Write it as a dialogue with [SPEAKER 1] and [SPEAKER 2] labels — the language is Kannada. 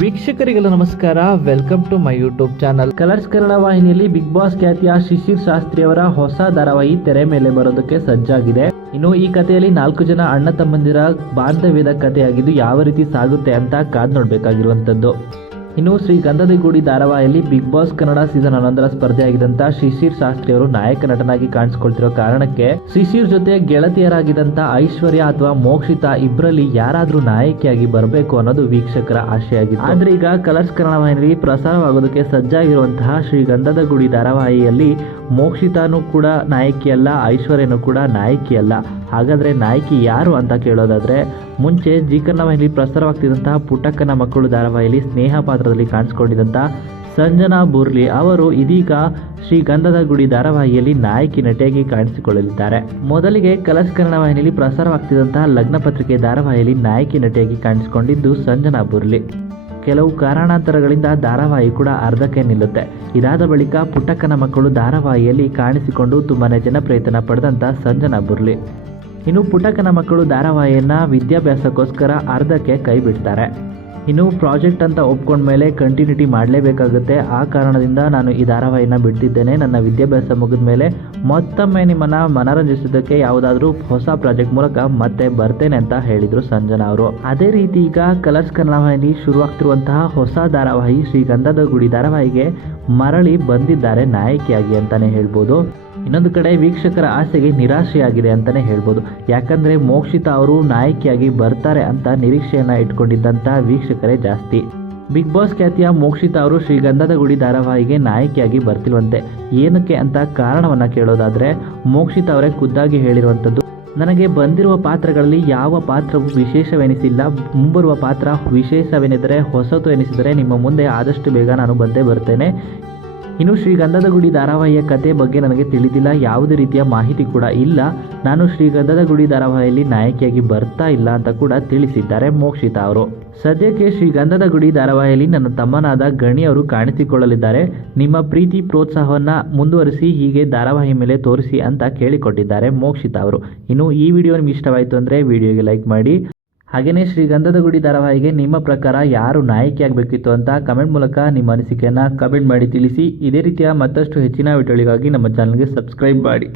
[SPEAKER 1] ವೀಕ್ಷಕರಿಗೆಲ್ಲ ನಮಸ್ಕಾರ. Welcome to my YouTube channel Colors Kannada ವಾಹಿನಿಯಲ್ಲಿ ಬಿಗ್ ಬಾಸ್ ಖ್ಯಾತಿಯ ಶಿಶಿರ್ ಶಾಸ್ತ್ರಿ ಅವರ ಹೊಸ ಧಾರಾವಾಹಿ ತೆರೆ ಮೇಲೆ ಬರೋದಕ್ಕೆ ಸಜ್ಜಾಗಿದೆ. ಇನ್ನು ಈ ಕಥೆಯಲ್ಲಿ ನಾಲ್ಕು ಜನ ಅಣ್ಣ ತಮ್ಮಂದಿರ ಬಾಂಧವ್ಯದ ಕಥೆಯಾಗಿದ್ದು ಯಾವ ರೀತಿ ಸಾಗುತ್ತೆ ಅಂತ ಕಾದ್ ನೋಡ್ಬೇಕಾಗಿರುವಂತದ್ದು. ಇನ್ನು ಶ್ರೀ ಗಂಧದ ಗುಡಿ ಧಾರಾವಾಹಿಯಲ್ಲಿ ಬಿಗ್ ಬಾಸ್ ಕನ್ನಡ ಸೀಸನ್ ಹನ್ನೊಂದರ ಸ್ಪರ್ಧೆಯಾಗಿದ್ದಂಥ ಶಿಶಿರ್ ಶಾಸ್ತ್ರಿ ಅವರು ನಾಯಕ ನಟನಾಗಿ ಕಾಣಿಸಿಕೊಳ್ತಿರೋ ಕಾರಣಕ್ಕೆ ಶಿಶಿರ್ ಜೊತೆ ಗೆಳತಿಯರಾಗಿದ್ದಂತ ಐಶ್ವರ್ಯ ಅಥವಾ ಮೋಕ್ಷಿತಾ ಇಬ್ಬರಲ್ಲಿ ಯಾರಾದ್ರೂ ನಾಯಕಿಯಾಗಿ ಬರಬೇಕು ಅನ್ನೋದು ವೀಕ್ಷಕರ ಆಶೆಯಾಗಿತ್ತು. ಆದ್ರೆ ಈಗ ಕಲರ್ಸ್ ಕನ್ನಡ ವಾಹಿನಿಯಲ್ಲಿ ಪ್ರಸಾರವಾಗೋದಕ್ಕೆ ಸಜ್ಜಾಗಿರುವಂತಹ ಶ್ರೀ ಗಂಧದ ಗುಡಿ ಧಾರಾವಾಹಿಯಲ್ಲಿ ಮೋಕ್ಷಿತಾನು ಕೂಡ ನಾಯಕಿಯಲ್ಲ, ಐಶ್ವರ್ಯನೂ ಕೂಡ ನಾಯಕಿಯಲ್ಲ. ಹಾಗಾದ್ರೆ ನಾಯಕಿ ಯಾರು ಅಂತ ಕೇಳೋದಾದ್ರೆ ಮುಂಚೆ ಜಿ ಕನ್ನಡ ವಾಹಿನಿಯಲ್ಲಿ ಪ್ರಸಾರವಾಗ್ತಿದ್ದಂತಹ ಪುಟ್ಟಕ್ಕನ ಮಕ್ಕಳು ಧಾರಾವಾಹಿಯಲ್ಲಿ ಸ್ನೇಹ ಪಾತ್ರದಲ್ಲಿ ಕಾಣಿಸ್ಕೊಂಡಿದ್ದಂತಹ ಸಂಜನಾ ಬುರ್ಲಿ ಅವರು ಇದೀಗ ಶ್ರೀ ಗಂಧದ ಗುಡಿ ಧಾರಾವಾಹಿಯಲ್ಲಿ ನಾಯಕಿ ನಟಿಯಾಗಿ ಕಾಣಿಸಿಕೊಳ್ಳಲಿದ್ದಾರೆ. ಮೊದಲಿಗೆ ಕಲರ್ಸ್ ಕನ್ನಡ ವಾಹಿನಿಯಲ್ಲಿ ಪ್ರಸಾರವಾಗ್ತಿದ್ದಂತಹ ಲಗ್ನ ಪತ್ರಿಕೆ ಧಾರಾವಾಹಿಯಲ್ಲಿ ನಾಯಕಿ ನಟಿಯಾಗಿ ಕಾಣಿಸಿಕೊಂಡಿದ್ದು ಸಂಜನಾ ಬುರ್ಲಿ. ಕೆಲವು ಕಾರಣಾಂತರಗಳಿಂದ ಧಾರಾವಾಹಿ ಕೂಡ ಅರ್ಧಕ್ಕೆ ನಿಲ್ಲುತ್ತೆ. ಇದಾದ ಬಳಿಕ ಪುಟ್ಟಕ್ಕನ ಮಕ್ಕಳು ಧಾರಾವಾಹಿಯಲ್ಲಿ ಕಾಣಿಸಿಕೊಂಡು ತುಂಬಾ ಜನಪ್ರಿಯತನ ಪಡೆದಂತ ಸಂಜನಾ ಬುರ್ಲಿ. ಇನ್ನು ಪುಟಕನ ಮಕ್ಕಳು ಧಾರಾವಾಹಿಯನ್ನು ವಿದ್ಯಾಭ್ಯಾಸಕ್ಕೋಸ್ಕರ ಅರ್ಧಕ್ಕೆ ಕೈ ಬಿಡ್ತಾರೆ. ಇನ್ನು ಪ್ರಾಜೆಕ್ಟ್ ಅಂತ ಒಪ್ಕೊಂಡ ಮೇಲೆ ಕಂಟಿನ್ಯೂಟಿ ಮಾಡಲೇಬೇಕಾಗುತ್ತೆ. ಆ ಕಾರಣದಿಂದ ನಾನು ಈ ಧಾರಾವಾಹಿನ ಬಿಡ್ತಿದ್ದೇನೆ. ನನ್ನ ವಿದ್ಯಾಭ್ಯಾಸ ಮುಗಿದ ಮೇಲೆ ಮತ್ತೊಮ್ಮೆ ನಿಮ್ಮನ್ನು ಮನರಂಜಿಸೋದಕ್ಕೆ ಯಾವುದಾದ್ರೂ ಹೊಸ ಪ್ರಾಜೆಕ್ಟ್ ಮೂಲಕ ಮತ್ತೆ ಬರ್ತೇನೆ ಅಂತ ಹೇಳಿದ್ರು ಸಂಜನಾ ಅವರು. ಅದೇ ರೀತಿ ಈಗ ಕಲರ್ಸ್ ಕನ್ನಡವಾಹಿನಿ ಶುರುವಾಗ್ತಿರುವಂತಹ ಹೊಸ ಧಾರಾವಾಹಿ ಶ್ರೀಗಂಧದ ಗುಡಿ ಧಾರಾವಾಹಿಗೆ ಮರಳಿ ಬಂದಿದ್ದಾರೆ ನಾಯಕಿಯಾಗಿ ಅಂತಾನೆ ಹೇಳ್ಬೋದು. ಇನ್ನೊಂದು ಕಡೆ ವೀಕ್ಷಕರ ಆಸೆಗೆ ನಿರಾಶೆಯಾಗಿದೆ ಅಂತಲೇ ಹೇಳ್ಬೋದು. ಯಾಕಂದರೆ ಮೋಕ್ಷಿತಾ ಅವರು ನಾಯಕಿಯಾಗಿ ಬರ್ತಾರೆ ಅಂತ ನಿರೀಕ್ಷೆಯನ್ನು ಇಟ್ಕೊಂಡಿದ್ದಂಥ ವೀಕ್ಷಕರೇ ಜಾಸ್ತಿ. ಬಿಗ್ ಬಾಸ್ ಖ್ಯಾತಿಯ ಮೋಕ್ಷಿತಾ ಅವರು ಶ್ರೀಗಂಧದ ಗುಡಿ ಧಾರಾವಾಹಿಗೆ ನಾಯಕಿಯಾಗಿ ಬರ್ತಿಲ್ವಂತೆ. ಏನಕ್ಕೆ ಅಂತ ಕಾರಣವನ್ನು ಕೇಳೋದಾದರೆ, ಮೋಕ್ಷಿತಾ ಅವರೇ ಖುದ್ದಾಗಿ ಹೇಳಿರುವಂಥದ್ದು ನನಗೆ ಬಂದಿರುವ ಪಾತ್ರಗಳಲ್ಲಿ ಯಾವ ಪಾತ್ರವೂ ವಿಶೇಷವೆನಿಸಿಲ್ಲ. ಮುಂಬರುವ ಪಾತ್ರ ವಿಶೇಷವೆನಿದರೆ ಹೊಸತು ಎನಿಸಿದರೆ ನಿಮ್ಮ ಮುಂದೆ ಆದಷ್ಟು ಬೇಗ ನಾನು ಬಂದೇ ಬರ್ತೇನೆ. ಇನ್ನು ಶ್ರೀಗಂಧದ ಗುಡಿ ಧಾರಾವಾಹಿಯ ಕತೆ ಬಗ್ಗೆ ನನಗೆ ತಿಳಿದಿಲ್ಲ. ಯಾವುದೇ ರೀತಿಯ ಮಾಹಿತಿ ಕೂಡ ಇಲ್ಲ. ನಾನು ಶ್ರೀಗಂಧದ ಗುಡಿ ಧಾರಾವಾಹಿಯಲ್ಲಿ ನಾಯಕಿಯಾಗಿ ಬರ್ತಾ ಇಲ್ಲ ಅಂತ ಕೂಡ ತಿಳಿಸಿದ್ದಾರೆ ಮೋಕ್ಷಿತಾ ಅವರು. ಸದ್ಯಕ್ಕೆ ಶ್ರೀಗಂಧದ ಗುಡಿ ಧಾರಾವಾಹಿಯಲ್ಲಿ ನನ್ನ ತಮ್ಮನಾದ ಗಣಿ ಅವರು ಕಾಣಿಸಿಕೊಳ್ಳಲಿದ್ದಾರೆ. ನಿಮ್ಮ ಪ್ರೀತಿ ಪ್ರೋತ್ಸಾಹವನ್ನ ಮುಂದುವರಿಸಿ ಹೀಗೆ ಧಾರಾವಾಹಿ ಮೇಲೆ ತೋರಿಸಿ ಅಂತ ಕೇಳಿಕೊಟ್ಟಿದ್ದಾರೆ ಮೋಕ್ಷಿತಾ ಅವರು. ಇನ್ನು ಈ ವಿಡಿಯೋ ನಿಮ್ಗೆ ಇಷ್ಟವಾಯಿತು ಅಂದರೆ ವಿಡಿಯೋಗೆ ಲೈಕ್ ಮಾಡಿ. ಹಾಗೆಯೇ ಶ್ರೀಗಂಧದ ಗುಡಿ ಧಾರಾವಾಹಿಗೆ ನಿಮ್ಮ ಪ್ರಕಾರ ಯಾರು ನಾಯಕಿ ನಾಯಕಿಯಾಗಬೇಕಿತ್ತು ಅಂತ ಕಮೆಂಟ್ ಮೂಲಕ ನಿಮ್ಮ ಅನಿಸಿಕೆಯನ್ನು ಕಮೆಂಟ್ ಮಾಡಿ ತಿಳಿಸಿ. ಇದೇ ರೀತಿಯ ಮತ್ತಷ್ಟು ಹೆಚ್ಚಿನ ವಿಡಿಯೋಗಳಿಗಾಗಿ ನಮ್ಮ ಚಾನಲ್ಗೆ ಸಬ್ಸ್ಕ್ರೈಬ್ ಮಾಡಿ.